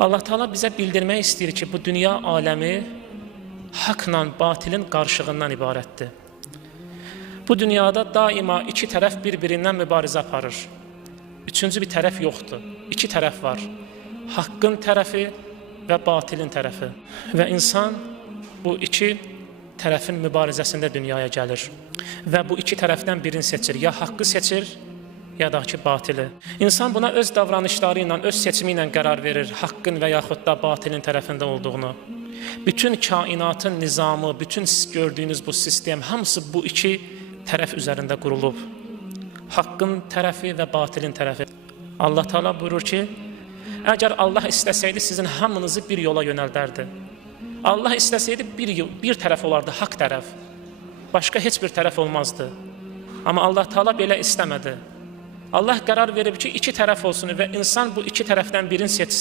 Allah Teala bizə bildirmək istəyir ki, bu dünya aləmi haqla batilin qarşığından ibarətdir. Bu dünyada daima iki tərəf bir-birindən mübarizə aparır. Üçüncü bir tərəf yoxdur. İki tərəf var. Haqqın tərəfi və batilin tərəfi. Və insan bu iki tərəfin mübarizəsində dünyaya gəlir. Və bu iki tərəfdən birini seçir. Ya haqqı seçir, ya da ki batili. İnsan buna öz davranışları ilə, öz seçimi ilə qərar verir, haqqın və yaxud da batilin tərəfində olduğunu. Bütün kainatın nizamı, bütün gördüyünüz bu sistem, hamısı bu iki tərəf üzərində qurulub. Haqqın tərəfi və batilin tərəfi. Allah Teala buyurur ki, əgər Allah istəsəydi sizin hamınızı bir yola yönəldərdi. Allah istəsəydi bir tərəf olardı, haqq tərəf. Başqa heç bir tərəf olmazdı. Amma Allah Teala belə istəmədi. Allah qərar verib ki, iki tərəf olsun və insan bu iki tərəfdən birini seçsin.